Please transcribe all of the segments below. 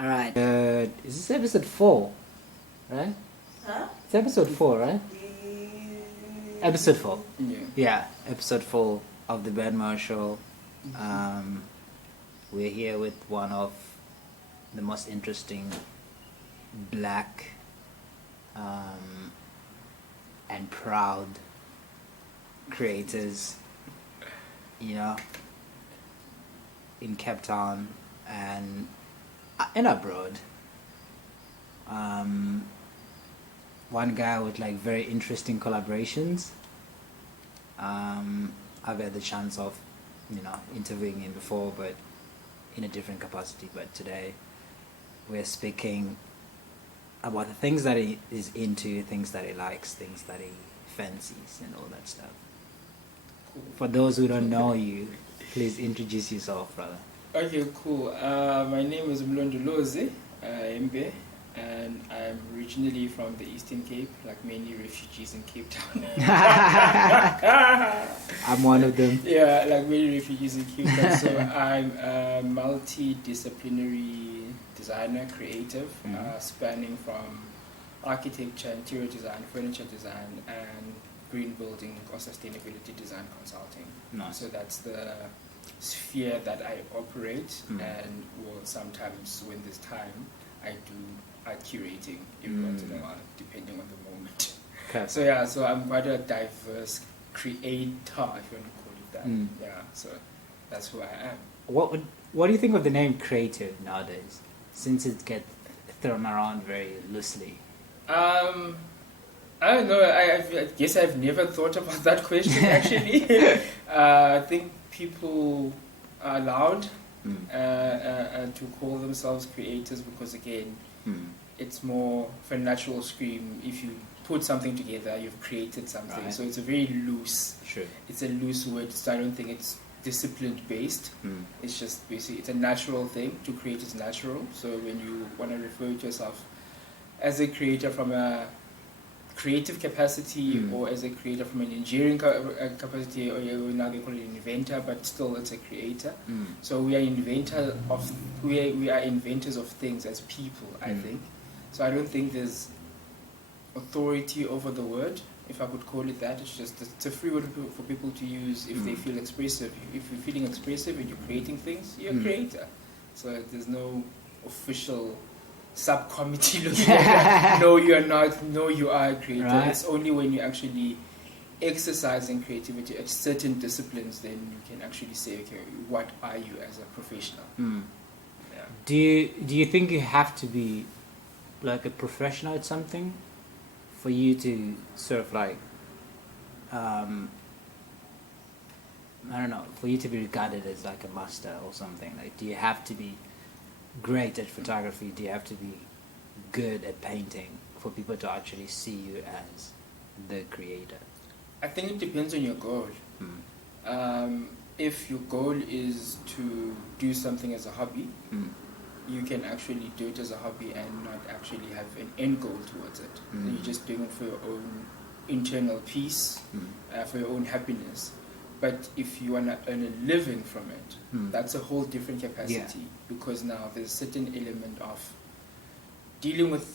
All right. Is this episode 4? Right? Huh? It's episode 4, right? Episode 4. Yeah. Yeah, episode 4 of the Ben Moyo Show. We're here with one of the most interesting black and proud creators, you know, in Capetown and abroad. One guy with like very interesting collaborations. I've had the chance of, interviewing him before, but in a different capacity. But today, we're speaking about the things that he is into, things that he likes, things that he fancies, and all that stuff. For those who don't know you, please introduce yourself, brother. Okay, cool. My name is Mlondolozi Hempe, and I'm originally from the Eastern Cape, like many refugees in Cape Town. I'm one of them. Yeah, like many refugees in Cape Town. So I'm a multidisciplinary designer, creative, spanning from architecture, interior design, furniture design, and green building or sustainability design consulting. Nice. So that's the sphere that I operate, and sometimes when there's time, I do curating every once in a while, depending on the moment. Okay. So I'm quite a diverse creator, if you want to call it that. Yeah, so that's who I am. What do you think of the name creative nowadays, since it gets thrown around very loosely? I don't know. I guess I've never thought about that question actually. I think people are allowed to call themselves creators because, again, it's more of a natural scream. If you put something together, you've created something. Right. So it's a very loose. Sure. It's a loose word. So I don't think it's disciplined based. It's just basically it's a natural thing. To create is natural. So when you want to refer to yourself as a creator from a creative capacity or as a creator from an engineering capacity, or now they call it an inventor, but still it's a creator. So we are we are inventors of things as people, I think. So I don't think there's authority over the word, if I could call it that. It's a free word for people to use if they feel expressive. If you're feeling expressive and you're creating things, you're a creator. So there's no official subcommittee looking at that. No, you are not. No, you are a creator. Right. It's only when you actually exercising creativity at certain disciplines then you can actually say, okay, what are you as a professional? Yeah. Do you think you have to be like a professional at something for you to sort of like I don't know, for you to be regarded as like a master or something? Like, do you have to be great at photography? Do you have to be good at painting for people to actually see you as the creator? I think it depends on your goal. If your goal is to do something as a hobby, you can actually do it as a hobby and not actually have an end goal towards it. You're just doing it for your own internal peace, for your own happiness. But if you want to earn a living from it, that's a whole different capacity, because now there's a certain element of dealing with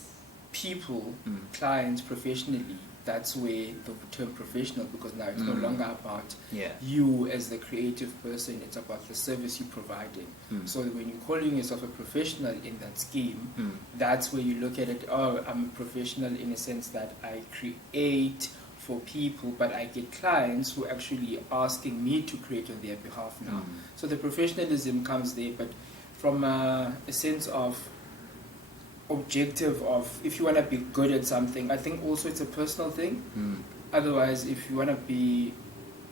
people, clients professionally. That's where the term professional, because now it's no longer about you as the creative person, it's about the service you're providing. So when you're calling yourself a professional in that scheme, that's where you look at it, I'm a professional in a sense that I create for people, but I get clients who actually asking me to create on their behalf now. So the professionalism comes there, but from a sense of objective of if you want to be good at something, I think also it's a personal thing. Otherwise, if you want to be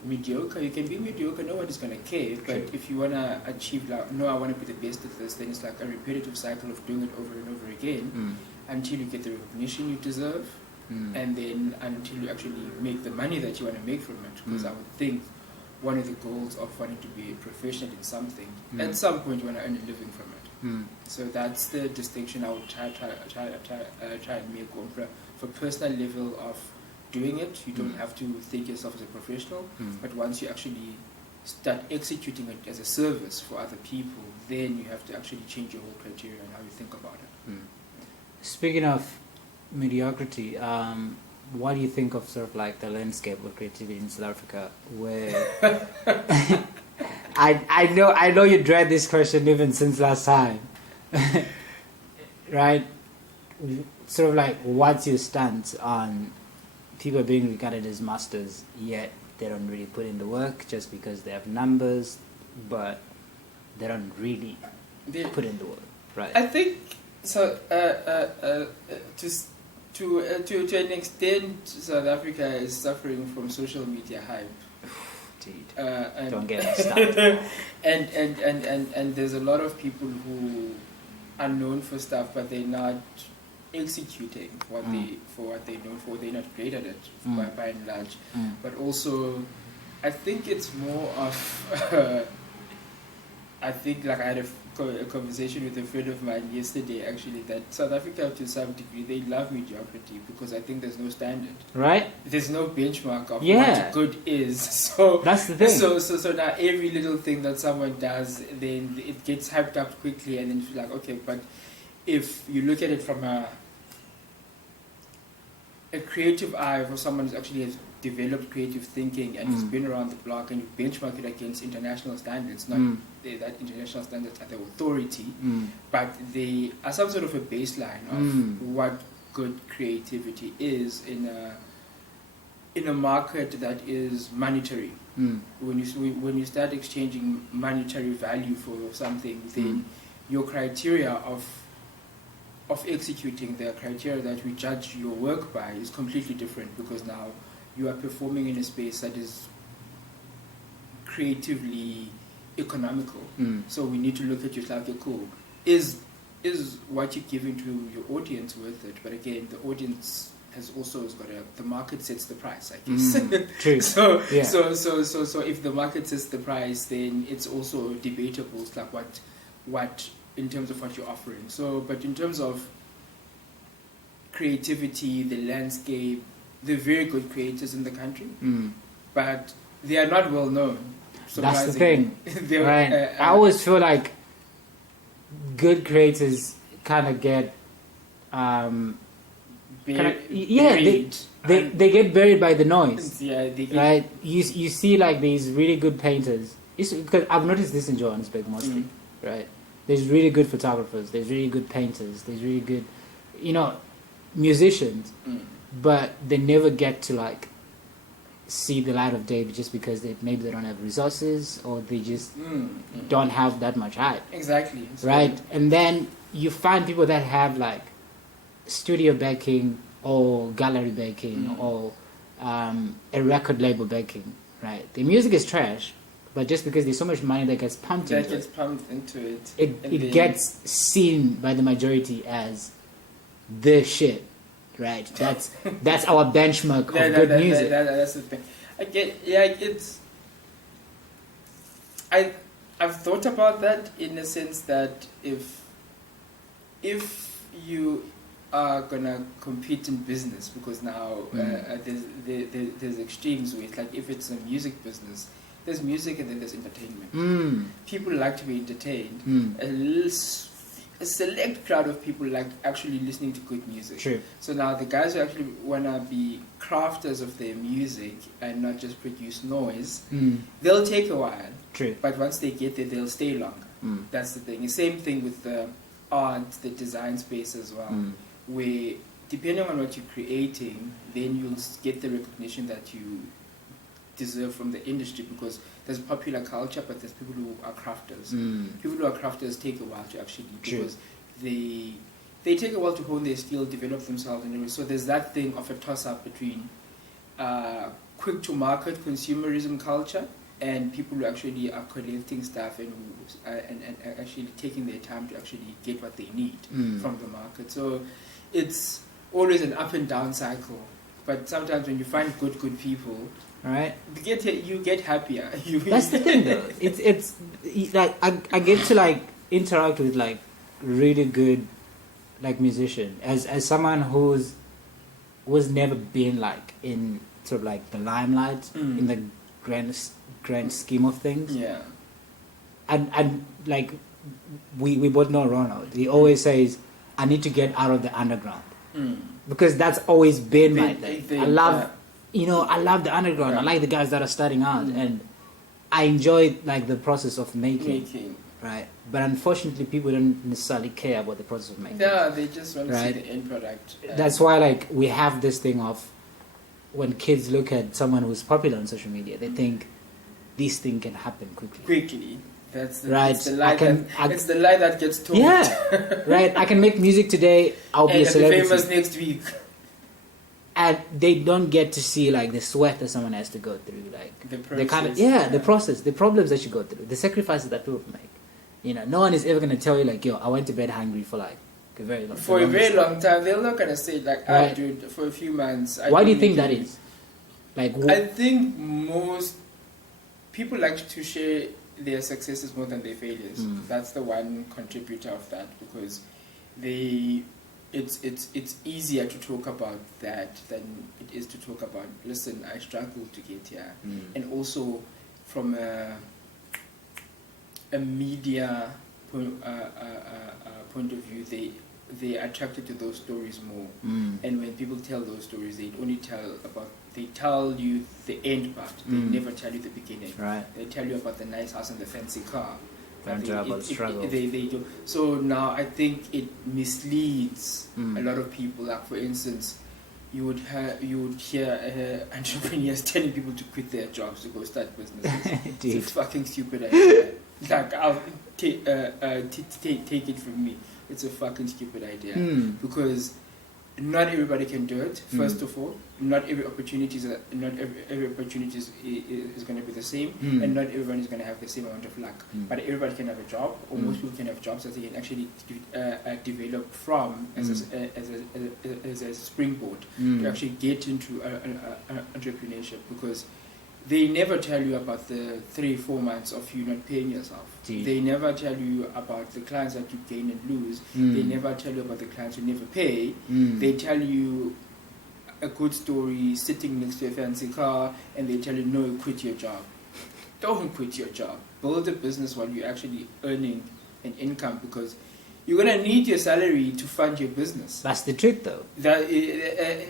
mediocre, you can be mediocre, nobody's going to care. But if you want to achieve, like, no, I want to be the best at this, then it's like a repetitive cycle of doing it over and over again until you get the recognition you deserve. And then until you actually make the money that you want to make from it. Because I would think one of the goals of wanting to be a professional in something, at some point you want to earn a living from it. So that's the distinction I would try and make. For personal level of doing it, you don't have to think yourself as a professional, but once you actually start executing it as a service for other people, then you have to actually change your whole criteria and how you think about it. Mm. Speaking of mediocrity, what do you think of sort of like the landscape of creativity in South Africa, where I know you dread this question even since last time, right? Sort of like, what's your stance on people being regarded as masters, yet they don't really put in the work just because they have numbers, but they don't really put in the work, right? I think so. To an extent, South Africa is suffering from social media hype. Indeed. Don't get me started. and there's a lot of people who are known for stuff, but they're not executing what they're known for. They're not great at it by and large. But also, I think it's more of I think, like, I had a conversation with a friend of mine yesterday, actually, that South Africa, to some degree, they love mediocrity because I think there's no standard. Right. There's no benchmark of what good is. So that's the thing. So now every little thing that someone does, then it gets hyped up quickly, and then you feel like, okay, but if you look at it from a creative eye, for someone who actually has developed creative thinking and has been around the block, and you benchmark it against international standards, not that international standards are the authority, but they are some sort of a baseline of what good creativity is in a market that is monetary. When you start exchanging monetary value for something, then your criteria of executing the criteria that we judge your work by is completely different, because now you are performing in a space that is creatively economical. So we need to look at you like, okay, cool. Is what you're giving to your audience worth it? But again, the audience has also got the market sets the price, I guess. True. So if the market sets the price, then it's also debatable. It's like what in terms of what you're offering. So, but in terms of creativity, the landscape, they're very good creators in the country, but they are not well known. That's the thing, right? I always feel like good creators kind of get, buried. They get buried by the noise. Yeah, they get, right? You see like these really good painters. It's because I've noticed this in Johannesburg mostly, right? There's really good photographers. There's really good painters. There's really good, musicians, but they never get to like see the light of day just because maybe they don't have resources, or they just don't have that much hype. Exactly. Right? And then you find people that have like studio backing or gallery backing or a record label backing, right? The music is trash, but just because there's so much money that gets pumped into it, it gets seen by the majority as the shit, right? That's our benchmark of good music. That's the thing. I've thought about that in the sense that if you are gonna compete in business, because now there's extremes with, like, if it's a music business, there's music and then there's entertainment. People like to be entertained. A select crowd of people like actually listening to good music. True. So now the guys who actually want to be crafters of their music and not just produce noise, they'll take a while. True. But once they get there, they'll stay longer. That's the thing. The same thing with the art, the design space as well, where depending on what you're creating, then you'll get the recognition that you deserve from the industry, because there's popular culture, but there's people who are crafters. People who are crafters take a while to actually, because they take a while to hone their skill, develop themselves, and everything. So there's that thing of a toss-up between quick to market consumerism culture and people who actually are collecting stuff and actually taking their time to actually get what they need from the market. So it's always an up and down cycle. But sometimes when you find good people, right, you get happier. That's the thing, though. It's like I get to like interact with like really good like musician as someone who's never been like in sort of like the limelight in the grand scheme of things. Yeah. And like we both know Ronald. He always says, "I need to get out of the underground," because that's always been my thing. I love, I love the underground. Yeah. I like the guys that are starting out, and I enjoy like the process of making. Right, but unfortunately, people don't necessarily care about the process of making. Yeah, they just want to see the end product. That's why, like, we have this thing of when kids look at someone who's popular on social media, they think this thing can happen quickly. That's the, right. It's the lie it's the lie that gets told. Yeah, right. I can make music today. I'll be a celebrity. And famous next week. And they don't get to see like the sweat that someone has to go through, like the process. The process, the problems that you go through, the sacrifices that people make. No one is ever going to tell you like, yo, I went to bed hungry for like a very long time. For a very long time. They're not going to say like, right. Dude, for a few months. Why do you think that is? Like, I think most people like to share their successes more than their failures. That's the one contributor of that, because it's easier to talk about that than it is to talk about, listen, I struggled to get here. And also from a media point of view, they're attracted to those stories more. And when people tell those stories, they tell you the end part. They never tell you the beginning. Right. They tell you about the nice house and the fancy car. Don't tell about the struggle. They do. So now I think it misleads a lot of people. Like, for instance, you would hear entrepreneurs telling people to quit their jobs to go start businesses. It's a fucking stupid idea. Like, I'll take it from me. It's a fucking stupid idea, because not everybody can do it. First of all, not every opportunity is going to be the same, and not everyone is going to have the same amount of luck. But everybody can have a job, or most people can have jobs that they can actually develop from as a springboard to actually get into entrepreneurship, because they never tell you about the 3-4 months of you not paying yourself. They never tell you about the clients that you gain and lose. They never tell you about the clients who never pay. They tell you a good story sitting next to a fancy car, and they tell you, no, quit your job. Don't quit your job. Build a business while you're actually earning an income, because you're going to need your salary to fund your business. That's the trick, though. But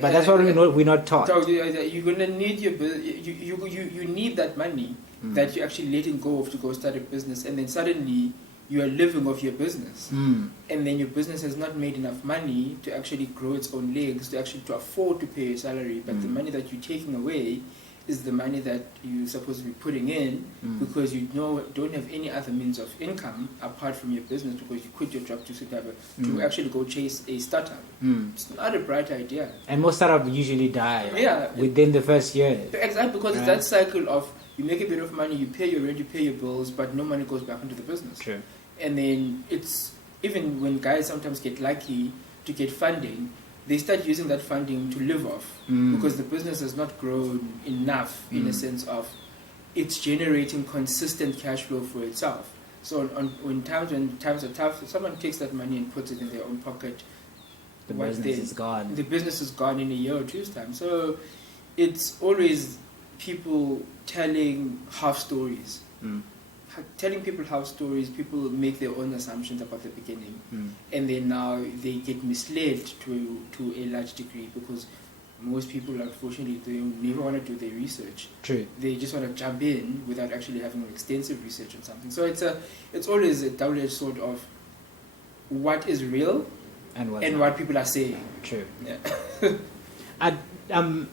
that's what we're not taught. So you're going to need you need that money that you're actually letting go of to go start a business, and then suddenly you are living off your business. And then your business has not made enough money to actually grow its own legs, to afford to pay your salary. But the money that you're taking away is the money that you're supposed to be putting in, because you don't have any other means of income apart from your business, because you quit your job to actually go chase a startup. It's not a bright idea. And most startups usually die within the first year. Exactly, because it's that cycle of you make a bit of money, you pay your rent, you pay your bills, but no money goes back into the business. True. And then it's, even when guys sometimes get lucky to get funding, they start using that funding to live off, because the business has not grown enough in a sense of it's generating consistent cash flow for itself. So when times are tough, someone takes that money and puts it in their own pocket. The business is gone. The business is gone in a year or two's time. So it's always people telling half stories. Telling people half stories, people make their own assumptions about the beginning, and then now they get misled to a large degree, because most people, unfortunately, they never want to do their research. True. They just want to jump in without actually having extensive research on something. So it's always a double-edged sword of what is real and what people are saying. True. Yeah. I'm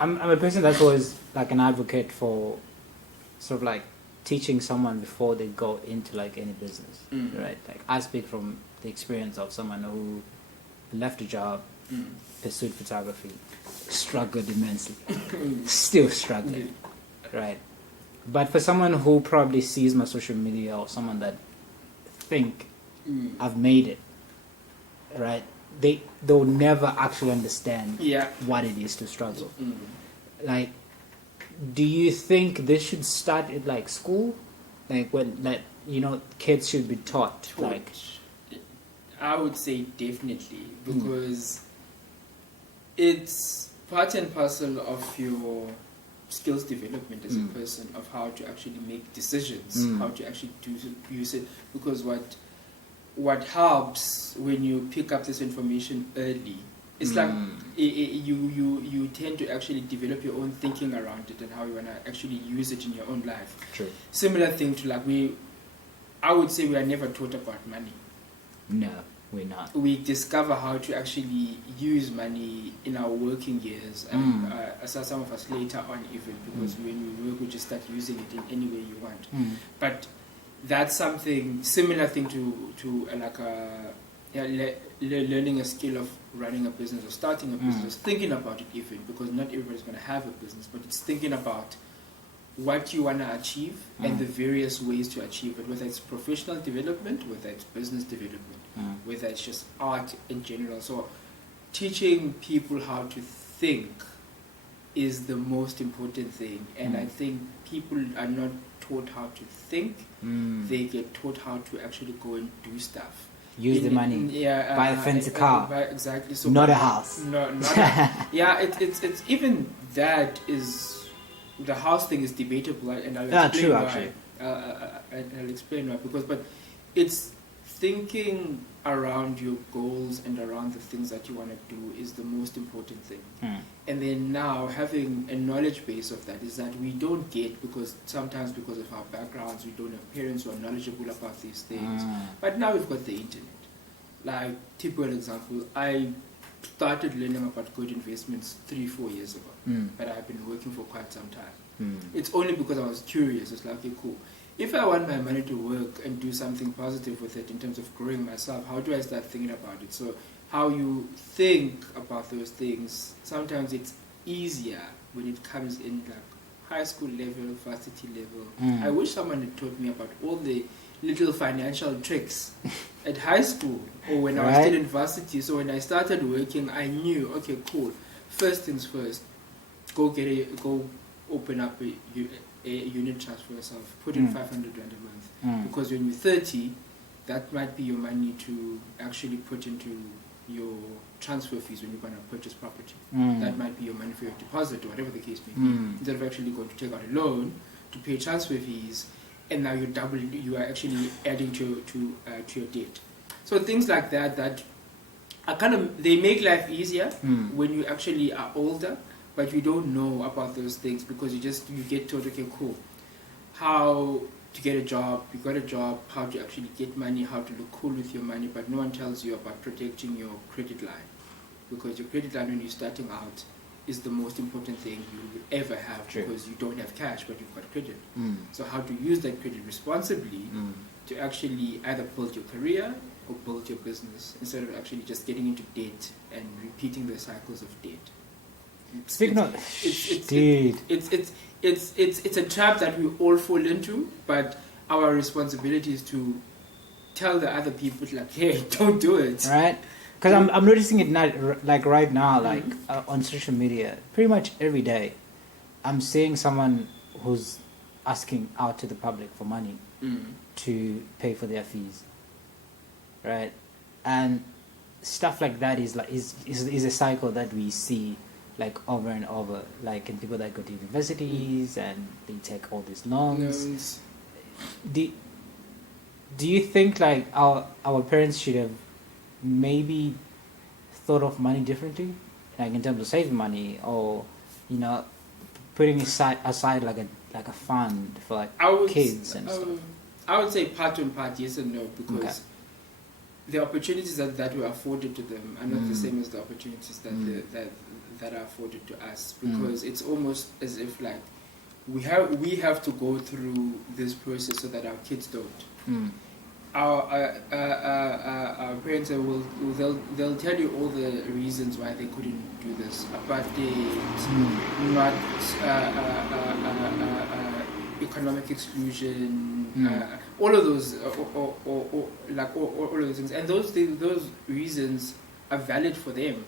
a person that's always like an advocate for sort of like teaching someone before they go into like any business, right? Like, I speak from the experience of someone who left a job, pursued photography, struggled immensely, still struggling, right? But for someone who probably sees my social media, or someone that think I've made it, right? They'll never actually understand what it is to struggle. Like, do you think this should start at like school, like when kids should be taught? Like, I would say definitely, because it's part and parcel of your skills development as a person of how to actually make decisions, how to actually use it. Because what helps when you pick up this information early, it's like you tend to actually develop your own thinking around it and how you want to actually use it in your own life. True. Similar thing to like I would say we are never taught about money. No, we're not. We discover how to actually use money in our working years, and some of us later on even, because when we work we just start using it in any way you want. But that's something similar thing to like learning a skill of running a business or starting a business, thinking about it even, because not everybody's going to have a business, but it's thinking about what you want to achieve and the various ways to achieve it, whether it's professional development, whether it's business development, whether it's just art in general. So teaching people how to think is the most important thing, and I think people are not taught how to think. They get taught how to actually go and do stuff. Use the money, buy a fancy car, exactly. So not a house. No, not it's even that is. The house thing is debatable, and I'll explain why. Actually. I'll explain why. But it's thinking around your goals and around the things that you want to do is the most important thing. And then now having a knowledge base of that is that we don't get, because sometimes because of our backgrounds we don't have parents who are knowledgeable about these things. But now we've got the internet. Like, typical example, I started learning about good investments 3-4 years ago, but I've been working for quite some time. It's only because I was curious. It's like, okay, cool. If I want my money to work and do something positive with it in terms of growing myself, how do I start thinking about it? So how you think about those things, sometimes it's easier when it comes in like high school level, varsity level. I wish someone had taught me about all the little financial tricks at high school or when I was still in varsity. So when I started working, I knew, okay, cool. First things first, go open up a unit trust for yourself. Put in 500 Rand a month. Because when you're 30, that might be your money to actually put into your transfer fees when you're going to purchase property. That might be your money for your deposit or whatever the case may be. Instead of actually going to take out a loan to pay transfer fees, and now you are actually adding to your debt. So things like that are they make life easier when you actually are older, but you don't know about those things because you get told, okay, cool, how to get a job, you got a job, how to actually get money, how to look cool with your money, but no one tells you about protecting your credit line, because your credit line when you're starting out is the most important thing you will ever have. True. Because you don't have cash but you've got credit. So how to use that credit responsibly to actually either build your career or build your business instead of actually just getting into debt and repeating the cycles of debt. It's a trap that we all fall into, but our responsibility is to tell the other people, like, hey, don't do it. Right? Because I'm noticing it now, like right now, like on social media, pretty much every day, I'm seeing someone who's asking out to the public for money to pay for their fees, right? And stuff like that is a cycle that we see like over and over, like in people that go to universities and they take all these loans. Do you think like our parents should have maybe thought of money differently, like in terms of saving money, or putting aside like a fund for like kids and stuff? I would say part and part, yes and no, because the opportunities that were afforded to them are not the same as the opportunities that are afforded to us, because it's almost as if like we have to go through this process so that our kids don't. Our parents they'll tell you all the reasons why they couldn't do this, apartheid, not economic exclusion, all of those, all of those things, and those reasons are valid for them.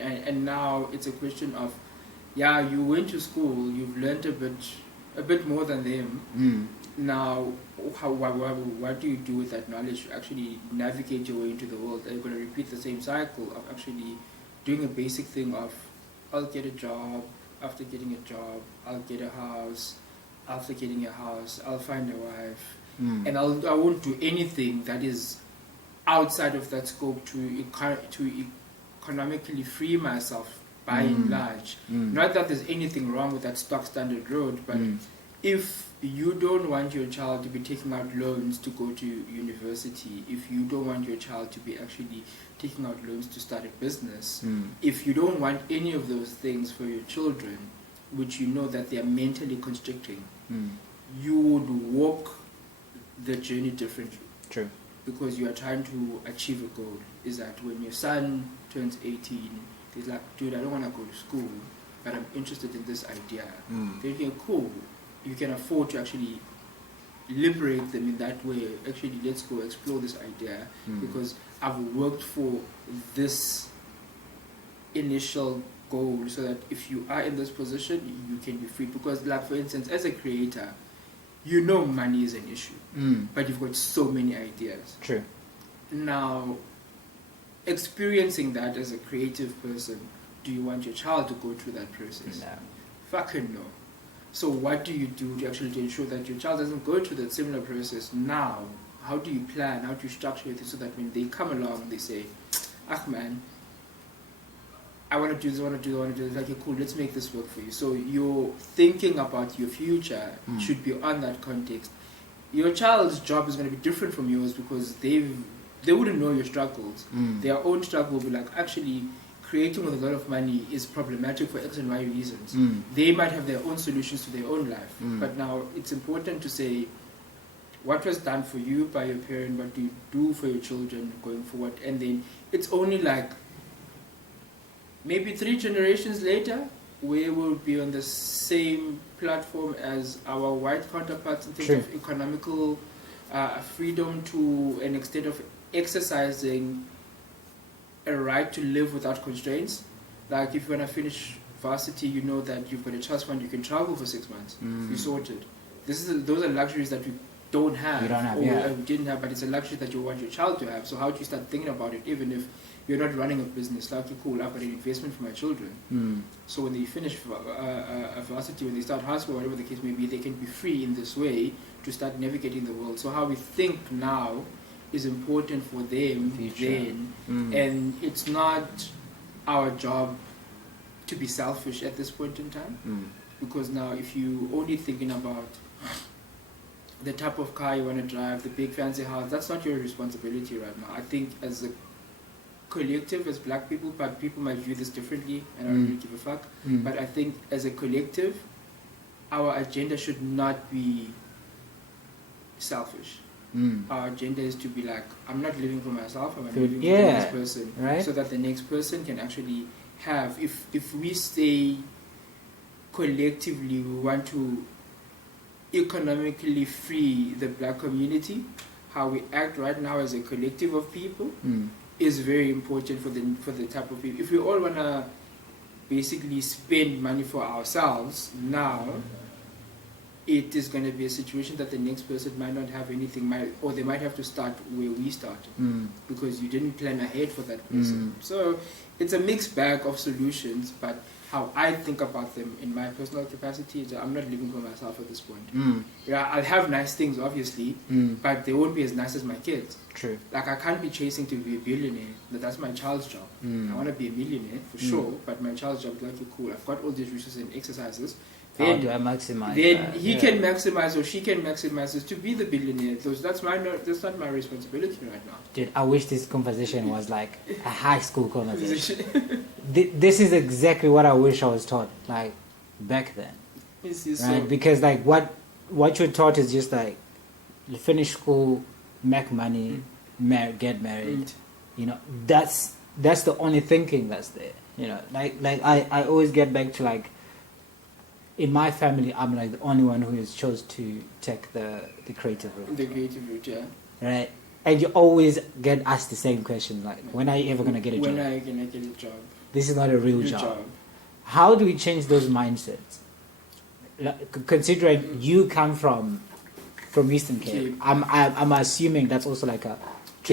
And now it's a question of, you went to school, you've learned a bit more than them. Now, what do you do with that knowledge to actually navigate your way into the world? Are you going to repeat the same cycle of actually doing a basic thing of, I'll get a job, after getting a job, I'll get a house. After getting a house, I'll find a wife, and I won't do anything that is outside of that scope to economically free myself by and large. Not that there's anything wrong with that stock standard road, but if you don't want your child to be taking out loans to go to university, if you don't want your child to be actually taking out loans to start a business, if you don't want any of those things for your children, which you know that they are mentally constricting, you would walk the journey differently. True. Because you are trying to achieve a goal. Is that when your son turns 18, he's like, dude, I don't want to go to school, but I'm interested in this idea. They're thinking, cool, you can afford to actually liberate them in that way. Actually, let's go explore this idea because I've worked for this initial goal so that if you are in this position, you can be free. Because, like, for instance, as a creator, you know money is an issue, but you've got so many ideas. True. Now, experiencing that as a creative person, do you want your child to go through that process? No. Fucking no. So what do you do to actually to ensure that your child doesn't go through that similar process now? How do you plan? How do you structure it so that when they come along, they say, ah man, I want to do this, I want to do this, I want to do this. Like, okay, cool, let's make this work for you. So your thinking about your future should be on that context. Your child's job is going to be different from yours because they wouldn't know your struggles. Their own struggle will be like, actually, creating with a lot of money is problematic for X and Y reasons. They might have their own solutions to their own life. But now it's important to say, what was done for you by your parent, what do you do for your children going forward? And then it's only like maybe 3 generations later, we will be on the same platform as our white counterparts in terms of economical freedom to an extent of exercising a right to live without constraints. Like if you want to finish varsity, you know that you've got a trust fund, you can travel for 6 months. You sorted. Those are luxuries that we don't have. You don't have, we didn't have, but it's a luxury that you want your child to have. So how do you start thinking about it, even if you're not running a business? Like, cool, I've got an investment for my children. So when they finish varsity, when they start high school, whatever the case may be, they can be free in this way to start navigating the world. So how we think now is important for them then, and it's not our job to be selfish at this point in time, because now if you only thinking about the type of car you want to drive, the big fancy house, that's not your responsibility right now. I think as a collective, as black people, but people might view this differently, and I don't really give a fuck, but I think as a collective, our agenda should not be selfish. Our agenda is to be like, I'm not living for myself, I'm living for the next person, right? So that the next person can actually have, if we say collectively we want to economically free the black community, how we act right now as a collective of people is very important for the type of people. If we all want to basically spend money for ourselves now, it is going to be a situation that the next person might not have anything, or they might have to start where we started because you didn't plan ahead for that person. So it's a mixed bag of solutions, but how I think about them in my personal capacity is that I'm not living for myself at this point. Yeah, I'll have nice things, obviously, but they won't be as nice as my kids. True. Like, I can't be chasing to be a billionaire. That's my child's job. I want to be a millionaire, for sure, but my child's job is like, cool, I've got all these resources and exercises. How do I maximize then that? He can maximize or she can maximize it to be the billionaire. That's not my responsibility right now. Dude, I wish this conversation was like a high school conversation. This is exactly what I wish I was taught, like, back then. Right? Because, like, what you're taught is just, like, you finish school, make money, get married. You know, that's the only thinking that's there. You know, like I always get back to, like, in my family, I'm like the only one who has chose to take the creative route. The creative route, yeah. Right? And you always get asked the same question, like, when are you ever going to get a job? When are you going to get a job? This is not a real job. How do we change those mindsets? Like, considering you come from Eastern Cape, I'm assuming that's also like a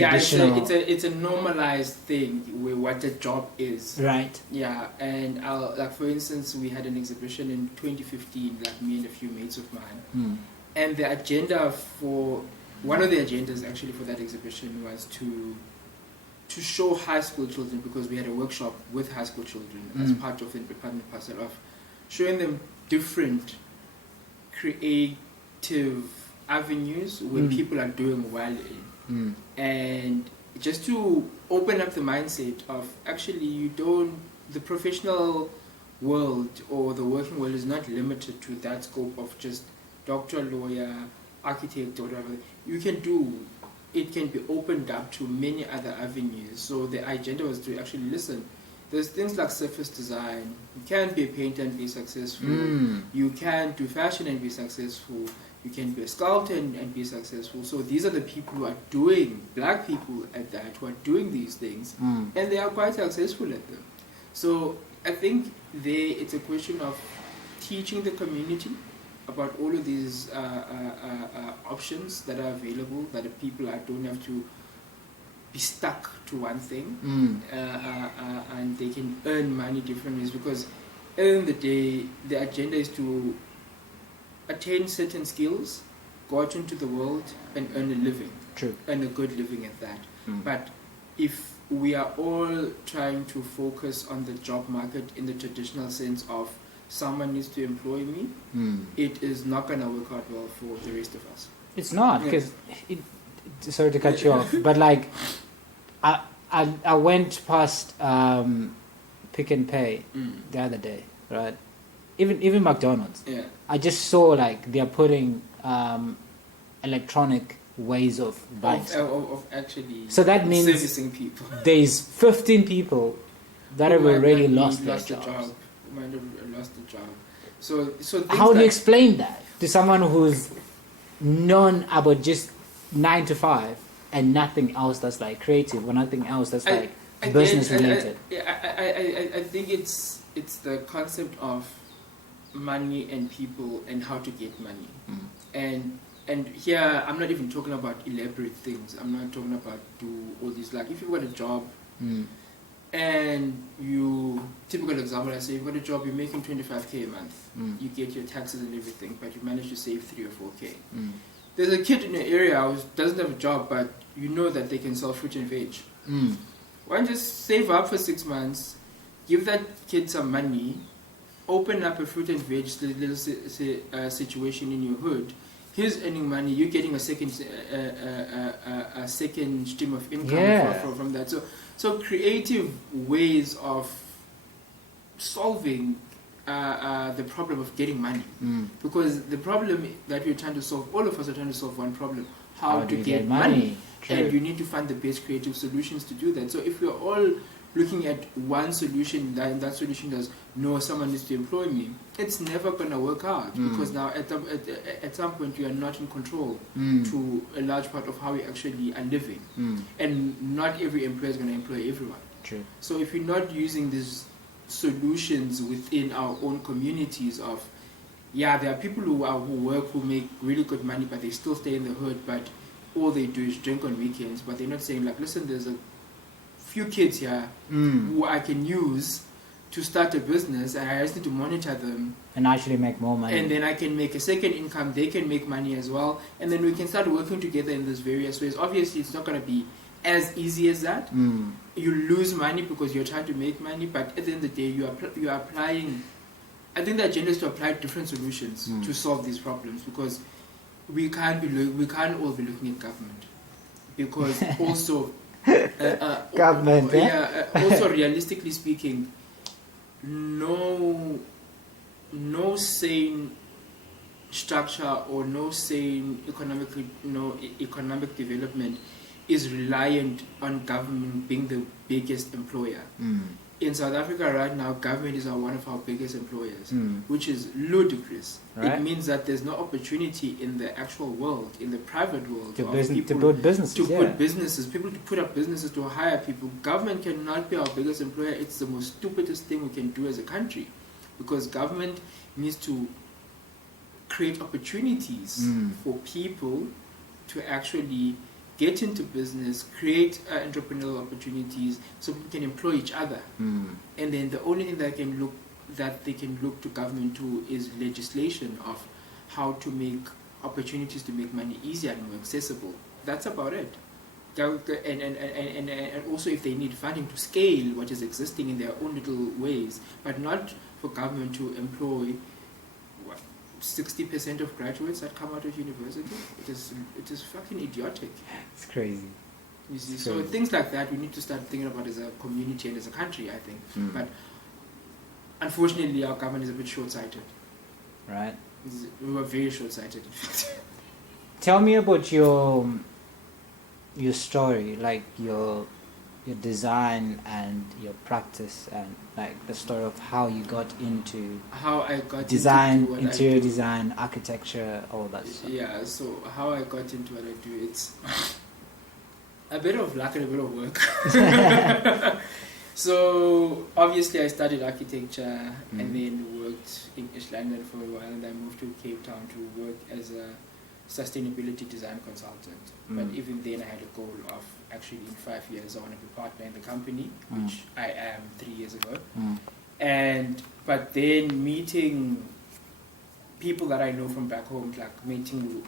traditional. Yeah, it's a normalized thing where what a job is. Right. Yeah, and like for instance, we had an exhibition in 2015, like me and a few mates of mine, and the agenda for one of the agendas actually for that exhibition was to show high school children, because we had a workshop with high school children as part of the department parcel of showing them different creative avenues where people are doing well in, and just to open up the mindset of actually the professional world or the working world is not limited to that scope of just doctor, lawyer, architect, or whatever. It can be opened up to many other avenues. So the agenda was to actually listen. There's things like surface design. You can be a painter and be successful. You can do fashion and be successful. You can be a sculptor and be successful. So these are the people who are doing, black people at that, who are doing these things, and they are quite successful at them. So I think it's a question of teaching the community about all of these options that are available, that the people don't have to be stuck to one thing, and they can earn money different ways, because at the end of the day, the agenda is to attain certain skills, go out into the world and earn a living. True. And a good living at that. But if we are all trying to focus on the job market in the traditional sense of someone needs to employ me, it is not going to work out well for the rest of us. It's not, because sorry to cut you off, but like I went past Pick and Pay the other day, right? Even McDonald's. Yeah. I just saw like they're putting electronic ways of buying. Of actually so that means servicing people. There's 15 people that have already lost their job. Might have lost the job. So how do you explain that to someone who's known about just 9 to 5 and nothing else that's like creative or nothing else that's like business related? I think it's the concept of money and people and how to get money. And here I'm not even talking about elaborate things. I'm not talking about do all these, like if you've got a job and typical example, I say you've got a job, you're making 25k a month, you get your taxes and everything, but you manage to save 3 or 4k. There's a kid in your area who doesn't have a job, but you know that they can sell fruit and veg. Why don't you just save up for 6 months, give that kid some money, open up a fruit and veg little situation in your hood. He's earning money, you're getting a second stream of income from that. So creative ways of solving the problem of getting money. Because the problem that we're trying to solve, all of us are trying to solve one problem: how to get money. And you need to find the best creative solutions to do that. So if we're all looking at one solution, and that solution does, no, someone needs to employ me, it's never going to work out, because now at some point you are not in control to a large part of how we actually are living. And not every employer is going to employ everyone. True. So if we're not using these solutions within our own communities of, there are people who make really good money, but they still stay in the hood, but all they do is drink on weekends, but they're not saying like, listen, there's a few kids here who I can use to start a business, and I just need to monitor them and actually make more money, and then I can make a second income, they can make money as well, and then we can start working together in these various ways. Obviously it's not going to be as easy as that. You lose money because you're trying to make money, but at the end of the day you are applying, I think the agenda is to apply different solutions to solve these problems, because we can't all be looking at government, because also government, also realistically speaking, no sane structure or no sane economic development is reliant on government being the biggest employer. In South Africa right now, government is one of our biggest employers, which is ludicrous. Right. It means that there's no opportunity in the actual world, in the private world, to build businesses. People to put up businesses, to hire people. Government cannot be our biggest employer. It's the most stupidest thing we can do as a country, because government needs to create opportunities for people to actually get into business, create entrepreneurial opportunities so people can employ each other. And then the only thing that they can look to government to is legislation of how to make opportunities to make money easier and more accessible. That's about it. And also if they need funding to scale what is existing in their own little ways, but not for government to employ 60% of graduates that come out of university. It is fucking idiotic. It's crazy. You see, so things like that we need to start thinking about as a community and as a country, I think. But unfortunately, our government is a bit short-sighted. Right. We were very short-sighted, in fact. Tell me about your story, like your design and your practice, and like the story of how you got into design, interior design, architecture, all that stuff. Yeah, so how I got into what I do, it's a bit of luck and a bit of work. So obviously I studied architecture and then worked in East London for a while, and then moved to Cape Town to work as a sustainability design consultant. But even then I had a goal of actually in 5 years I want to be partner in the company, which I am 3 years ago. But then meeting people that I know from back home, like meeting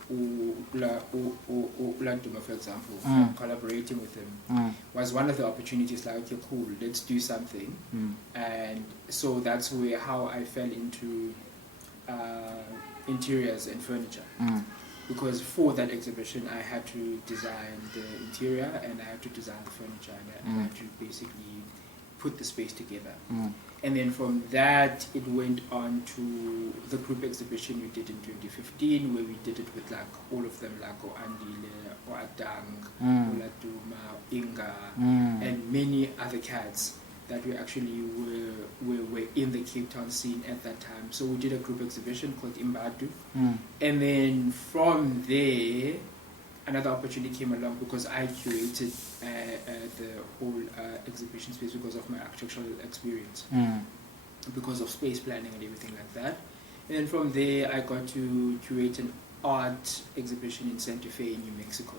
Uladuma, for example, collaborating with him, was one of the opportunities. Like, okay, cool, let's do something. And so that's how I fell into interiors and furniture. Because for that exhibition, I had to design the interior and I had to design the furniture, and I had to basically put the space together. And then from that, it went on to the group exhibition we did in 2015, where we did it with like all of them, like Andile, Adang, Oladuma, Inga, and many other cats that we actually were in the Cape Town scene at that time. So we did a group exhibition called Imbadu. And then from there, another opportunity came along because I curated the whole exhibition space because of my architectural experience, because of space planning and everything like that. And then from there, I got to curate an art exhibition in Santa Fe, in New Mexico.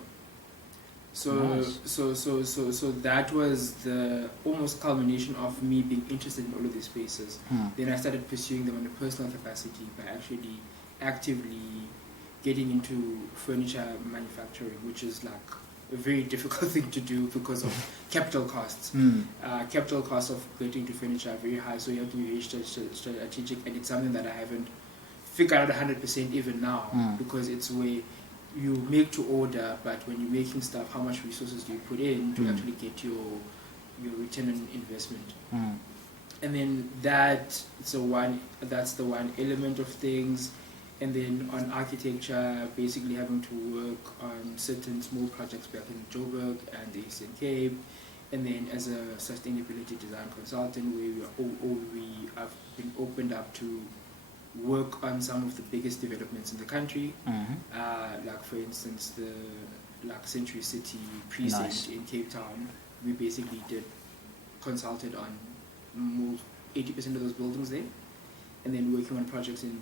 So, nice. so that was the almost culmination of me being interested in all of these spaces. Then I started pursuing them on a personal capacity by actually actively getting into furniture manufacturing, which is like a very difficult thing to do because of capital costs. Capital costs of getting into furniture are very high, so you have to be very strategic, and it's something that I haven't figured out 100% even now, because it's where you make to order, but when you're making stuff, how much resources do you put in to actually get your return on investment? And then that's the one element of things. And then on architecture, basically having to work on certain small projects back in Joburg and the Eastern Cape. And then as a sustainability design consultant, where we have been opened up to work on some of the biggest developments in the country. Like for instance, the Century City precinct in Cape Town. We basically consulted on 80% of those buildings there. And then working on projects in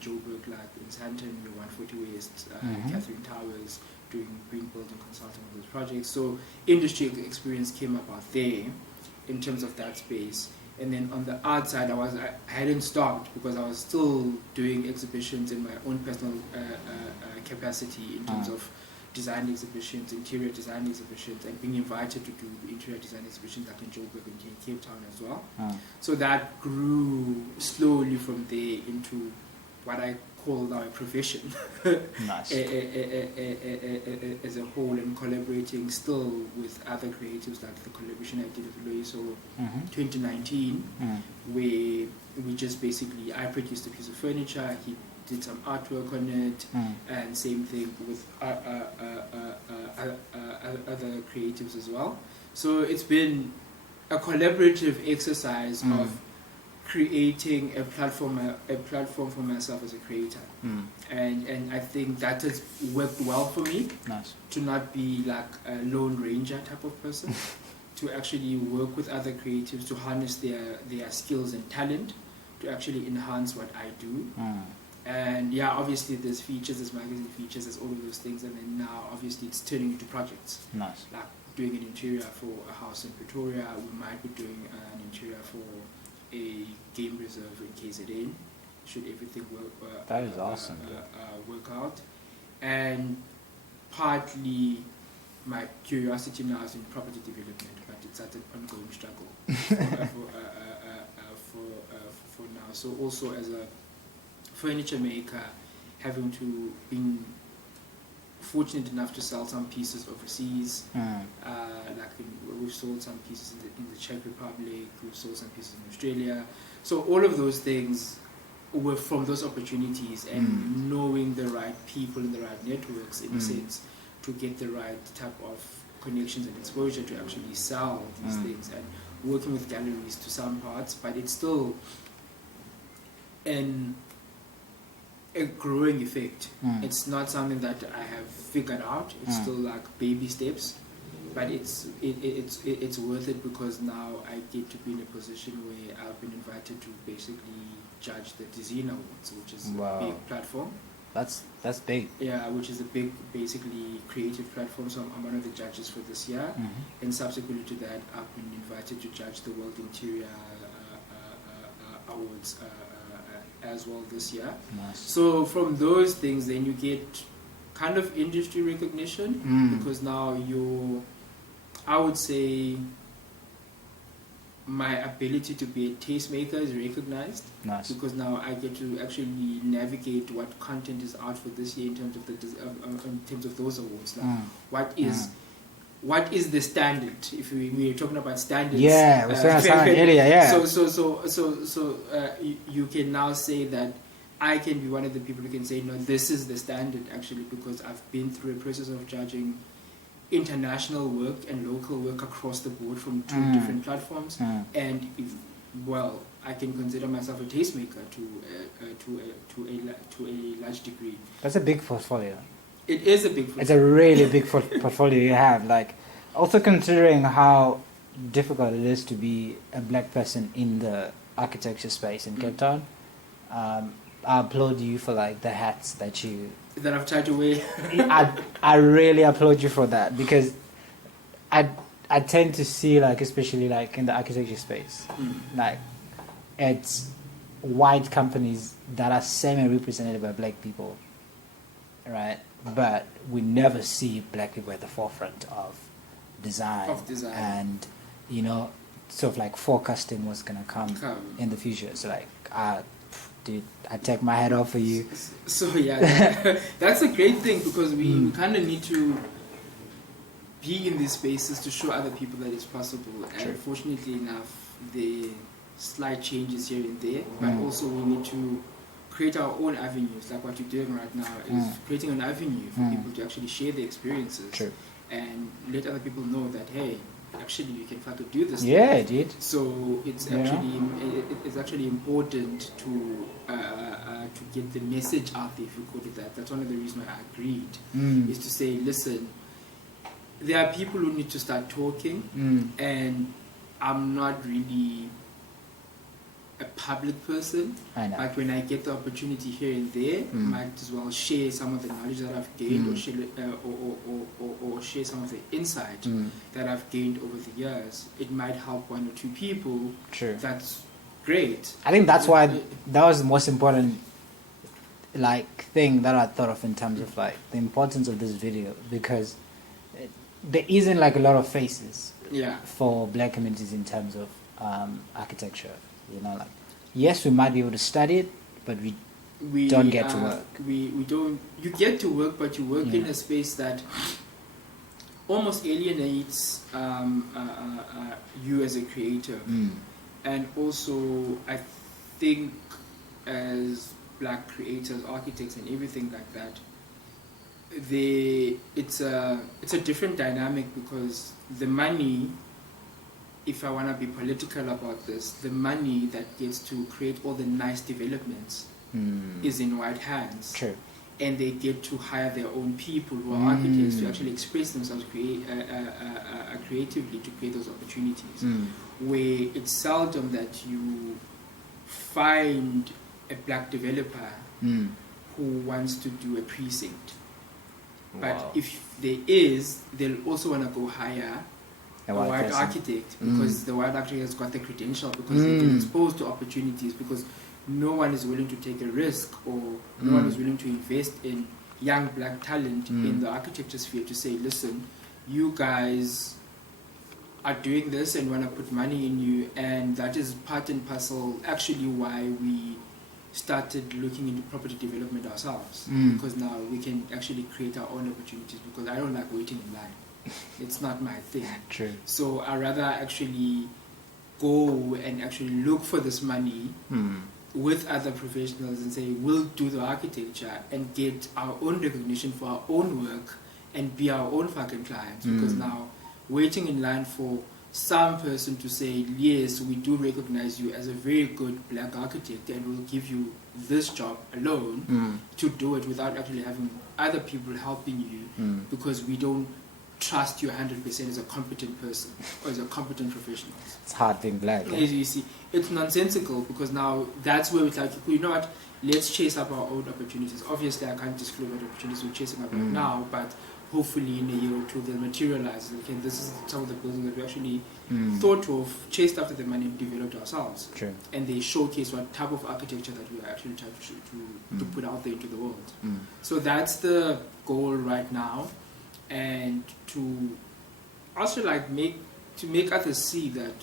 Joburg, like in Sandton, 140 West, Catherine Towers, doing green building consulting on those projects. So industry experience came about there in terms of that space. And then on the art side, I hadn't stopped because I was still doing exhibitions in my own personal capacity in terms of design exhibitions, interior design exhibitions, and being invited to do interior design exhibitions like in Joburg and in Cape Town as well. So that grew slowly from there into what I call now a profession. Nice. As a whole, and collaborating still with other creatives, like the collaboration I did with Loyiso 2019, where we just basically, I produced a piece of furniture, he did some artwork on it, and same thing with other creatives as well. So it's been a collaborative exercise of creating a platform for myself as a creator, and I think that has worked well for me. Nice. To not be like a lone ranger type of person, to actually work with other creatives, to harness their skills and talent to actually enhance what I do. And yeah, obviously there's features, there's magazine features, there's all of those things, and then now obviously it's turning into projects. Nice. Like doing an interior for a house in Pretoria, we might be doing an interior for a game reserve in KZN, should everything work. That is awesome. Work out. And partly my curiosity now is in property development, but it's at an ongoing struggle for now. So also as a furniture maker, having to being fortunate enough to sell some pieces overseas, we've sold some pieces in the Czech Republic, we've sold some pieces in Australia. So all of those things were from those opportunities, and knowing the right people and the right networks, in a sense, to get the right type of connections and exposure to actually sell these things, and working with galleries to some parts, but it's still a growing effect. It's not something that I have figured out. It's still like baby steps, but it's worth it, because now I get to be in a position where I've been invited to basically judge the Design Awards, which is a big platform. That's big. Yeah, which is a big, basically creative platform. So I'm one of the judges for this year, and subsequently to that, I've been invited to judge the World Interior Awards as well this year. Nice. So from those things, then you get kind of industry recognition, because now I would say my ability to be a tastemaker is recognized. Nice. Because now I get to actually navigate what content is out for this year in terms of those awards. Like, what is the standard? If we are talking about standards, yeah, we earlier, yeah. So you can now say that I can be one of the people who can say, no, this is the standard actually, because I've been through a process of judging international work and local work across the board from two different platforms, and I can consider myself a tastemaker to a large degree. That's a big portfolio. It is a big portfolio. It's a really big portfolio you have. Like, also considering how difficult it is to be a black person in the architecture space in Cape Town. I applaud you for like the hats that I've tried to wear. I really applaud you for that, because I tend to see, like, especially like in the architecture space, like it's white companies that are semi-represented by black people, right? But we never see black people at the forefront of design. And sort of like forecasting what's gonna come in the future. So like, dude, I take my hat off for you. So yeah, that's a great thing, because we kind of need to be in these spaces to show other people that it's possible. And fortunately enough, the slight changes here and there, but also we need to create our own avenues. Like what you're doing right now is creating an avenue for people to actually share their experiences and let other people know that, hey, actually you can fucking do this. Yeah, dude. So it's actually important to get the message out there, if you call it that. That's one of the reasons why I agreed, is to say, listen, there are people who need to start talking, and I'm not really a public person, but when I get the opportunity here and there, I might as well share some of the knowledge that I've gained, or share some of the insight that I've gained over the years. It might help one or two people. True. That's great. I think that's why that was the most important thing that I thought of in terms of like the importance of this video, because there isn't like a lot of faces for black communities in terms of architecture. Like, yes, we might be able to study it, but we don't get to work. We don't. You get to work, but you work in a space that almost alienates you as a creator. And also, I think as black creators, architects, and everything like that, it's a different dynamic, because the money, if I want to be political about this, the money that gets to create all the nice developments is in white hands. True. And they get to hire their own people who are architects to actually express themselves creatively to create those opportunities. Where it's seldom that you find a black developer who wants to do a precinct. Wow. But if there is, they'll also want to go hire a white architect, because the white architect has got the credential, because they've been exposed to opportunities, because no one is willing to take a risk, or no one is willing to invest in young black talent in the architecture sphere to say, listen, you guys are doing this and want to put money in you. And that is part and parcel actually why we started looking into property development ourselves, because now we can actually create our own opportunities, because I don't like waiting in line. It's not my thing. True. So I rather actually go and actually look for this money with other professionals and say, we'll do the architecture and get our own recognition for our own work and be our own fucking clients. Because now waiting in line for some person to say, yes, we do recognize you as a very good black architect and we'll give you this job alone to do it without actually having other people helping you, because we don't trust you 100% as a competent person or as a competent professional. It's hard being black. As you see, it's nonsensical, because now that's where it's like, you know what, let's chase up our own opportunities. Obviously, I can't disclose what opportunities we're chasing up right now, but hopefully in a year or two they'll materialize. Okay, this is some of the buildings that we actually thought of, chased after the money, and developed ourselves. True. And they showcase what type of architecture that we are actually trying to put out there into the world. So that's the goal right now, and to also like make others see that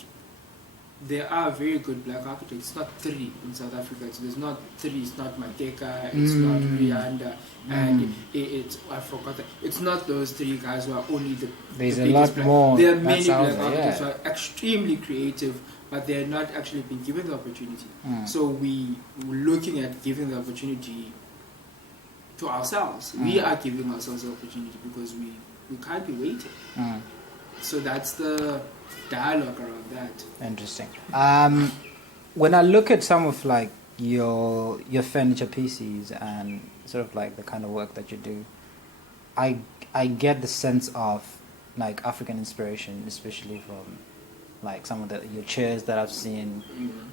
there are very good black architects. It's not three in South Africa. So there's not three. It's not Mateka. It's not Rianda. And it's I forgot that. It's not those three guys who are only the. There's the a lot black. more. There are many black architects who are extremely creative, but they're not actually being given the opportunity. So we're looking at giving the opportunity to ourselves. We are giving ourselves the opportunity, because we can't be waiting. So that's the dialogue around that. Interesting. When I look at some of like your furniture pieces and sort of like the kind of work that you do, I get the sense of like African inspiration, especially from like some of your chairs that I've seen.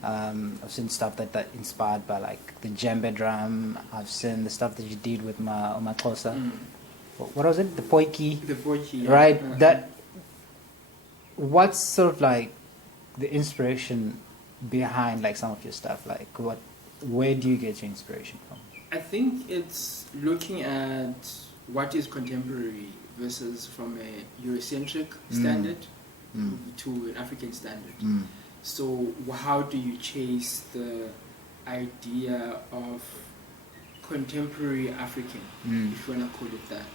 I've seen stuff that inspired by like the djembe drum. I've seen the stuff that you did with Maxhosa. What was it? The poiki. The poiki. Right. That. What's sort of like the inspiration behind like some of your stuff? Like where do you get your inspiration from? I think it's looking at what is contemporary versus from a Eurocentric standard to an African standard. So how do you chase the idea of contemporary African, if you want to call it that?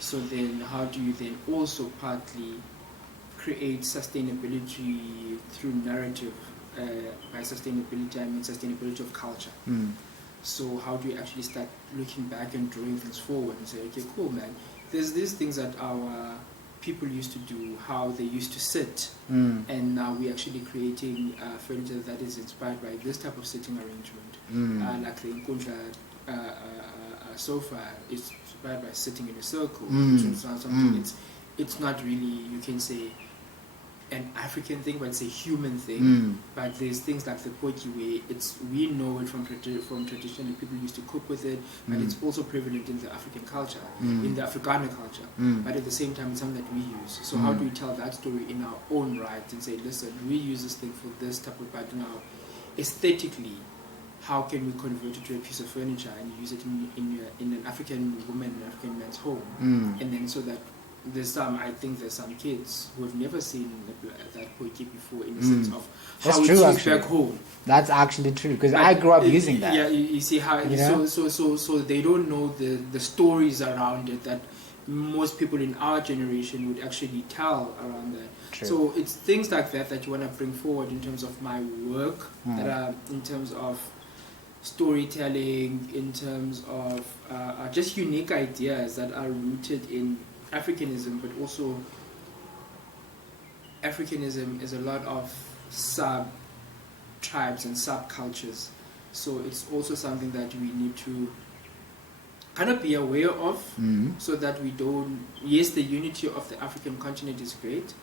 So then how do you then also partly create sustainability through narrative? By sustainability, I mean sustainability of culture. So how do you actually start looking back and drawing things forward and say, okay, cool, man, there's these things that our people used to do, how they used to sit, and now we're actually creating furniture that is inspired by this type of sitting arrangement. Like the Nkundla sofa is inspired by sitting in a circle. It's not really, you can say, an African thing, but it's a human thing. But there's things like the poiki where we know it from traditionally people used to cook with it, but it's also prevalent in the African culture, in the Afrikaner culture. But at the same time, it's something that we use. So how do we tell that story in our own right and say, listen, we use this thing for this type of, but now aesthetically, how can we convert it to a piece of furniture and use it in an African woman, an African man's home, and then so that I think there's some kids who have never seen that poetry before, in the sense of how it's used back home. That's actually true, because I grew up using that. Yeah, you see how, so they don't know the stories around it that most people in our generation would actually tell around that. True. So it's things like that you want to bring forward in terms of my work, that are in terms of storytelling, in terms of just unique ideas that are rooted in Africanism, but also Africanism is a lot of sub-tribes and sub-cultures. So it's also something that we need to kind of be aware of, so that we don't, yes, the unity of the African continent is great,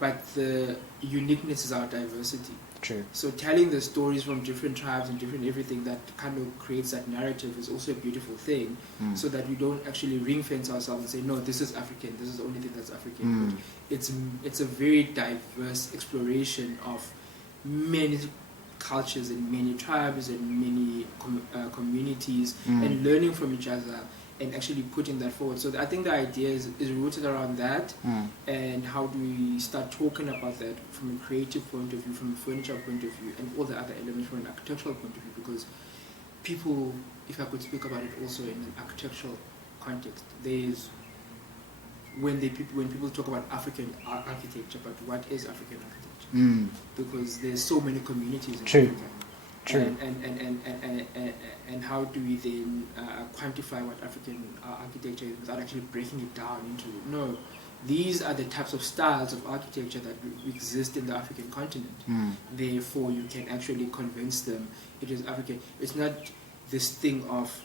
but the uniqueness is our diversity. True. So telling the stories from different tribes and different everything that kind of creates that narrative is also a beautiful thing. So that we don't actually ring fence ourselves and say, no, this is African, this is the only thing that's African. But it's a very diverse exploration of many cultures and many tribes and many communities, and learning from each other and actually putting that forward. So I think the idea is rooted around that, and how do we start talking about that from a creative point of view, from a furniture point of view, and all the other elements from an architectural point of view, because people, if I could speak about it also in an architectural context, there's when people talk about African architecture, but what is African architecture? Because there's so many communities in Africa. True. And how do we then quantify what African architecture is without actually breaking it down into, no, these are the types of styles of architecture that exist in the African continent. Therefore, you can actually convince them it is African. It's not this thing of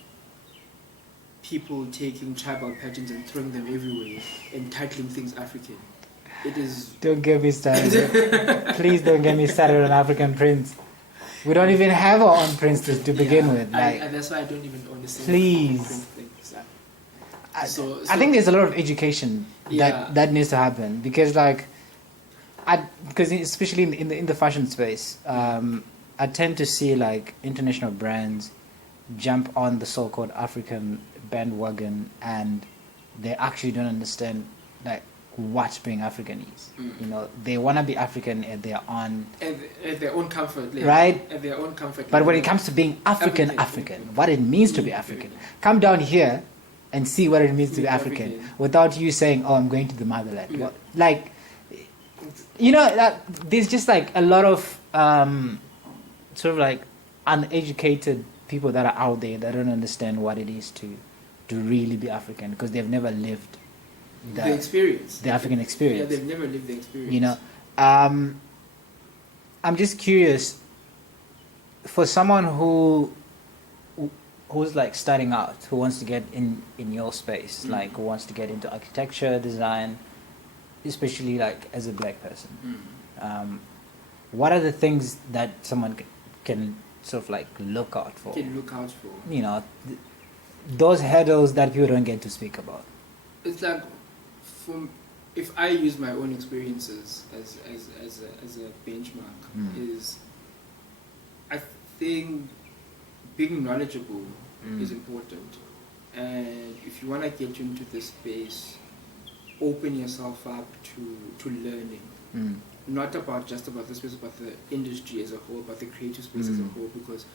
people taking tribal patterns and throwing them everywhere and titling things African. It is... Don't get me started. Please don't get me started on African prints. We don't even have our own prints to begin with. Like, and that's why I don't even own the same please. print things. I think there's a lot of education that needs to happen, because because especially in the fashion space, I tend to see like international brands jump on the so-called African bandwagon, and they actually don't understand like what being African is. You know, they want to be African at their own comfort, right? At their own comfort. But when it comes to being African, what it means to be African, come down here and see what it means to be African without you saying, "Oh, I'm going to the motherland." Well, like, you know, there's just like a lot of sort of like uneducated people that are out there that don't understand what it is to really be African, because they've never lived the experience, the African experience. Yeah, they've never lived the experience. You know, I'm just curious, for someone who's like starting out, who wants to get in your space, like who wants to get into architecture, design, especially like as a black person, what are the things that someone can sort of like look out for? You know, those hurdles that people don't get to speak about. It's like, if I use my own experiences as a benchmark, is I think being knowledgeable is important, and if you want to get into this space, open yourself up to learning, not just about the space, but the industry as a whole, but the creative space as a whole, because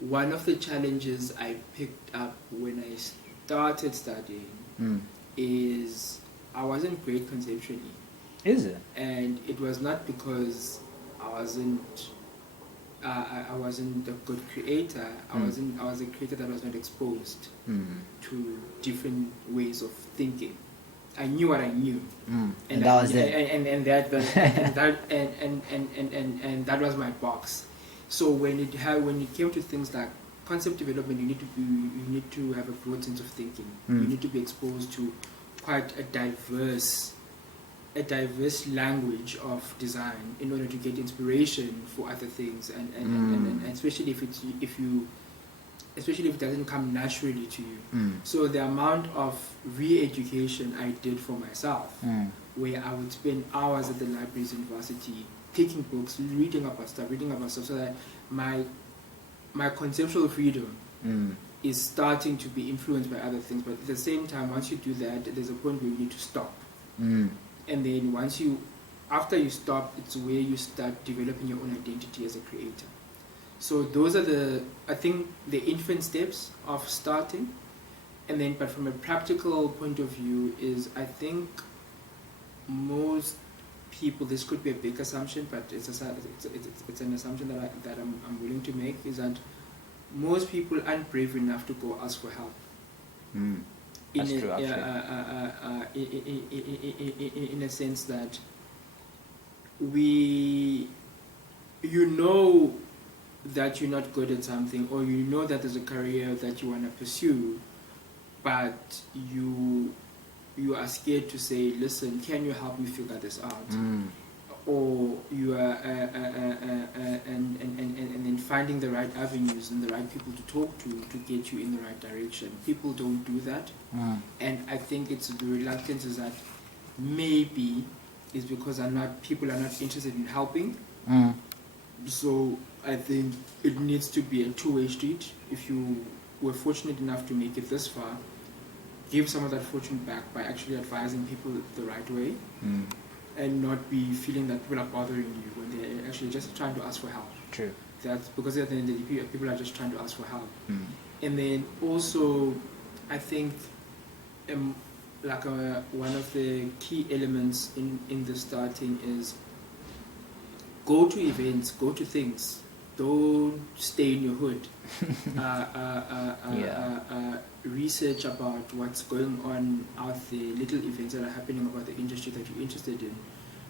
one of the challenges I picked up when I started studying is I wasn't great conceptually. Is it? And it was not because I wasn't a good creator. I was a creator that was not exposed to different ways of thinking. I knew what I knew, and that was it. And that was my box. So when it came to things like concept development, you need to have a broad sense of thinking. You need to be exposed to quite a diverse language of design in order to get inspiration for other things, and especially if it doesn't come naturally to you. So the amount of re-education I did for myself, where I would spend hours at the libraries, university, taking books, reading about stuff, so that my conceptual freedom is starting to be influenced by other things. But at the same time, once you do that, there's a point where you need to stop. And then after you stop, it's where you start developing your own identity as a creator. So those are I think the infant steps of starting. And then, but from a practical point of view, is I think most people, this could be a big assumption, but it's an assumption that I'm willing to make, is that most people aren't brave enough to go ask for help. That's true, actually. In a sense that you know that you're not good at something, or you know that there's a career that you want to pursue, but you are scared to say, listen, can you help me figure this out? or you are and then finding the right avenues and the right people to talk to get you in the right direction. People don't do that, and I think it's the reluctance is that maybe is because people are not interested in helping. So I think it needs to be a two-way street. If you were fortunate enough to make it this far, give some of that fortune back by actually advising people the right way, and not be feeling that people are bothering you when they're actually just trying to ask for help. True. That's because at the end of the day, people are just trying to ask for help. And then also, I think one of the key elements in the starting is go to events, go to things. Don't stay in your hood. Research about what's going on out there, little events that are happening about the industry that you're interested in.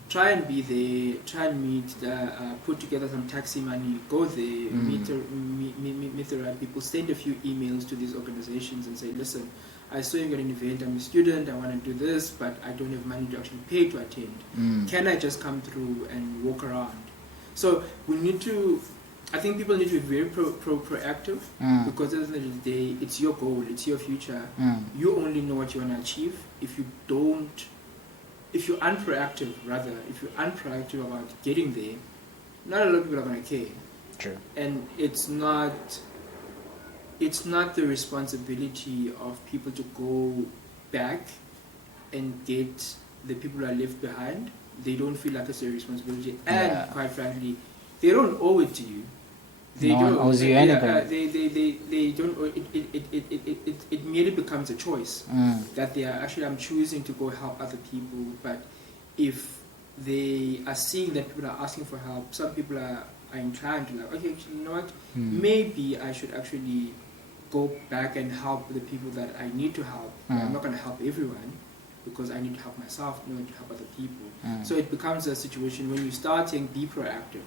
Try and be there, try and meet, put together some taxi money, go there, meet the right people, send a few emails to these organizations and say, listen, I saw you got an event, I'm a student, I want to do this, but I don't have money to actually pay to attend. Can I just come through and walk around? So I think people need to be very proactive, because at the end of the day, it's your goal, it's your future. You only know what you want to achieve. If you're unproactive about getting there, not a lot of people are going to care. True. And it's not the responsibility of people to go back and get the people who are left behind. They don't feel like it's their responsibility, and quite frankly, they don't owe it to you. They no one owes you anything. They don't. It merely becomes a choice that they are actually. I'm choosing to go help other people, but if they are seeing that people are asking for help, some people are inclined to like, okay, actually, you know what? Maybe I should actually go back and help the people that I need to help. I'm not going to help everyone, because I need to help myself, I need to help other people. So it becomes a situation when you're starting, be proactive.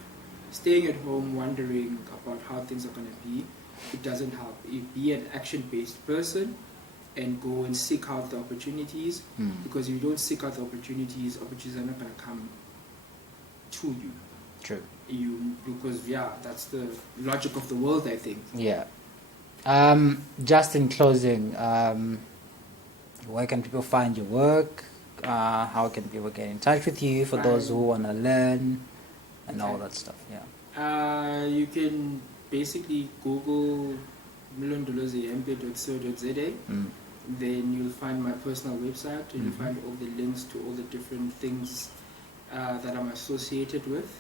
Staying at home wondering about how things are going to be, it doesn't help. Be an action-based person and go and seek out the opportunities, because if you don't seek out the opportunities are not going to come to you. True. Because that's the logic of the world, I think. Yeah. Just in closing, where can people find your work? How can people get in touch with you for those who want to learn and all that stuff? You can basically Google Mlondolozi Hempe.co.za. Then you'll find my personal website, and you'll find all the links to all the different things that I'm associated with.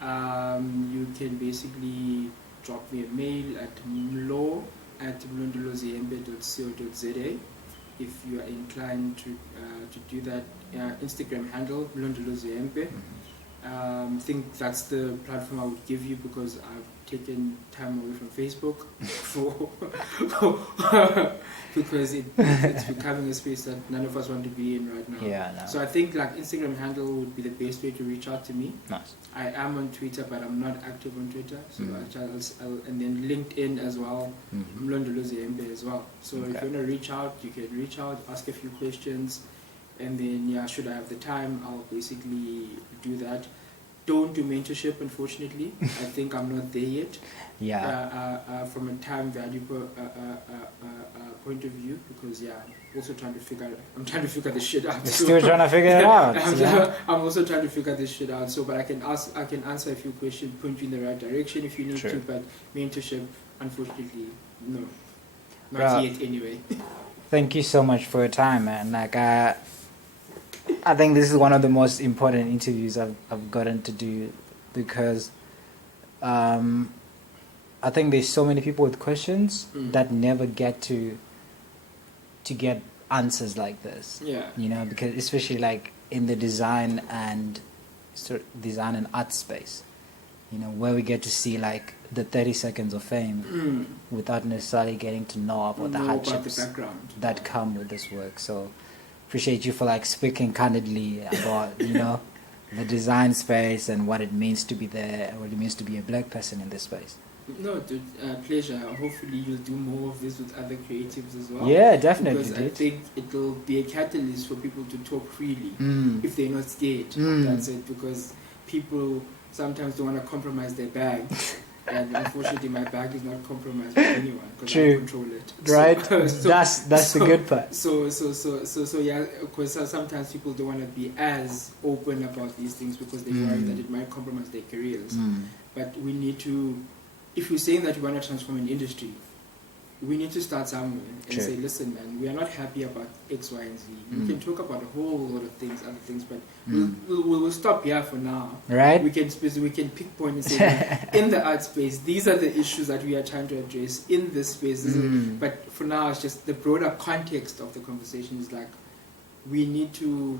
You can basically drop me a mail at mlo@mlondolozihempe.co.za if you are inclined to do that. Instagram handle Mlondolozi Hempe. I think that's the platform I would give you, because I've taken time away from Facebook because it's becoming a space that none of us want to be in right now. So I think Instagram handle would be the best way to reach out to me. Nice. I am on Twitter, but I'm not active on Twitter. So and then LinkedIn as well, Mlondolozi Hempe as well. So if you want to reach out, you can reach out, ask a few questions. And then, should I have the time, I'll basically do that. Don't do mentorship, unfortunately. I think I'm not there yet. From a time value point of view, because I'm trying to figure this shit out. You're still trying to figure it out. I'm also trying to figure this shit out. So, but I can answer a few questions, point you in the right direction if you need to. But mentorship, unfortunately, no, not yet anyway. Thank you so much for your time, man. I think this is one of the most important interviews I've gotten to do, because I think there's so many people with questions that never get to get answers like this. Because especially in the design and art space, where we get to see the 30 seconds of fame without necessarily getting to know about the hardships that come with this work. So appreciate you for speaking candidly about the design space and what it means to be there, and what it means to be a black person in this space. No, dude, pleasure. Hopefully you'll do more of this with other creatives as well. Yeah, definitely. Because I think it'll be a catalyst for people to talk freely if they're not scared. That's it. Because people sometimes don't want to compromise their bag. And unfortunately, my bag is not compromised by anyone because I control it. Right? So, That's the good part. So yeah, because sometimes people don't want to be as open about these things because they worry that it might compromise their careers. But we need to, if you're saying that you want to transform an industry, we need to start somewhere and say, listen, man, we are not happy about X, Y, and Z. We can talk about a whole lot of things, other things, but we'll stop here for now. Right? We can pinpoint and say, that in the art space, these are the issues that we are trying to address in this space. But for now, it's just the broader context of the conversation is like, we need to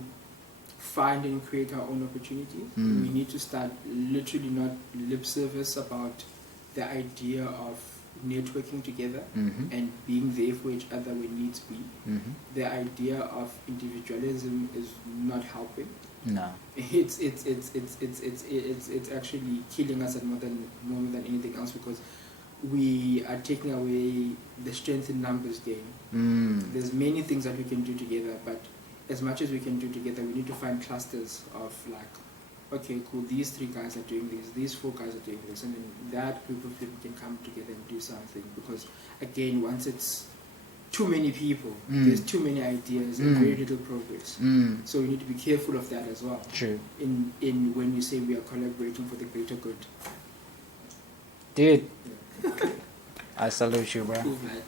find and create our own opportunities. We need to start literally not lip service about the idea of networking together and being there for each other when needs be. The idea of individualism is not helping. No, It's actually killing us more than anything else because we are taking away the strength in numbers game. There's many things that we can do together, but as much as we can do together, we need to find clusters of like, okay, cool, these 3 guys are doing this, these 4 guys are doing this, and then that group of people can come together and do something. Because again, once it's too many people, there's too many ideas and very little progress. So we need to be careful of that as well. True. In when we say we are collaborating for the greater good. Dude, I salute you, bro. Cool, man.